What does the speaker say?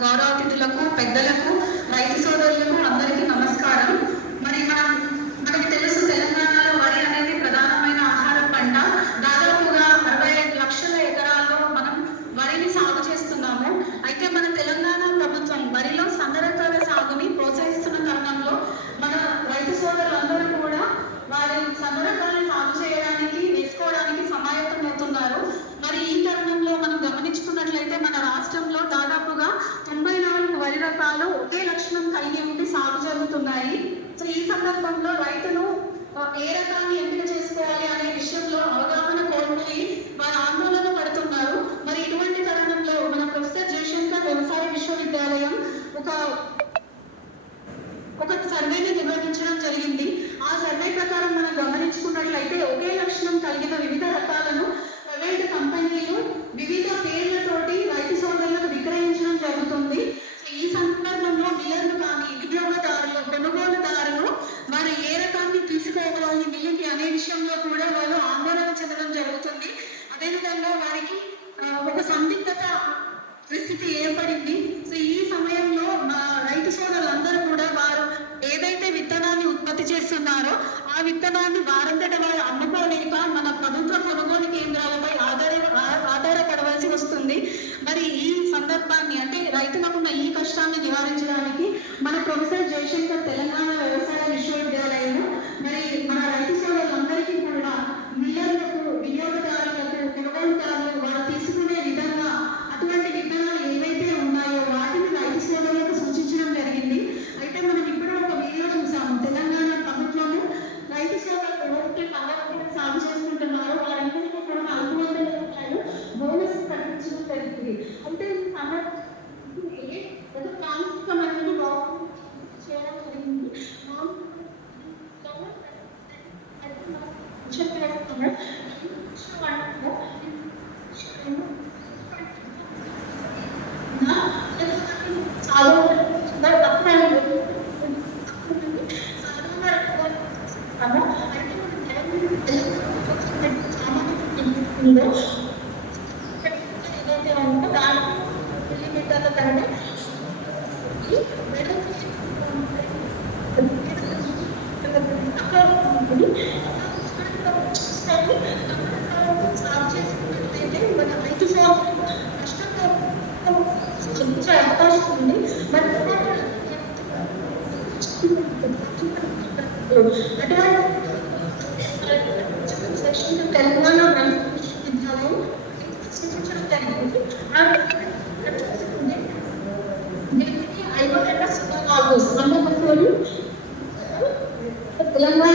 గౌరవ అతిథులకు పెద్దలకు రైతు సోదరులకు అందరికీ నమస్కారం మరి మనం మనకి తెలుసు తెలంగాణలో వరి అనేది ప్రధానమైన ఆహార పంట దాదాపుగా అరవై ఐదు లక్షల ఎకరాల్లో మనం వరిని సాగు చేస్తున్నాము అయితే మన తెలంగాణ ప్రభుత్వం వరిలో సన్న రకాల సాగుని ప్రోత్సహిస్తున్న తరుణంలో మన రైతు సోదరులందరూ కూడా వారి సన్న రకాలను సాగు చేయడానికి వేసుకోవడానికి సమాయత్తమవుతున్నారు మరి ఈ తరుణంలో మనం గమనించుకున్నట్లయితే మన రాష్ట్రంలో దాదాపుగా తొంభై సందర్భాలు ఒకే లక్షణం కలిగి ఉండి సాగు జరుగుతున్నాయి. సో ఈ సందర్భంలో రైతులు ఏ రకాన్ని ఎంపిక చేసుకోవాలి అనే విషయంలో అవగాహన కోల్పోయి వారు ఆందోళన పడుతున్నారు. మరి ఇటువంటి తరుణంలో మన ప్రొఫెసర్ జయశంకర్ వ్యవసాయ విశ్వవిద్యాలయం ఒక ఒక సర్వేని నిర్వహించడం జరిగింది. ఆ సర్వే ప్రకారం మనం గమనించుకున్నట్లయితే ఒకే లక్షణం కలిగిన వివిధ రకాలను ప్రైవేట్ కంపెనీలు వివిధ పేర్లతోటి రైతు సోదరులకు విక్రయించడం జరుగుతుంది సో ఈ సందర్భంలో మిల్లర్లు కానీ వినియోగదారులు కొనుగోలుదారులు వారు ఏ రకాన్ని తీసుకోవాలి మిల్లుకి అనే విషయంలో కూడా వాళ్ళు ఆందోళన చెందడం జరుగుతుంది అదేవిధంగా వారికి ఆ, ఒక సందిగ్ధత పరిస్థితి ఏర్పడింది. సో ఈ సమయంలో మా రైతు సోదరులందరూ కూడా వారు ఏదైతే విత్తనాన్ని ఉత్పత్తి చేస్తున్నారో ఆ విత్తనాన్ని వారంతట వారు అమ్ముకోలేక మన ప్రభుత్వం కొనుగోలు ছোট্ট একটা প্রোগ্রাম Thank you. అవకాశం ఉంది బట్ అటువంటి తెలంగాణ దీనికి అమ్మకూరు తెలంగాణ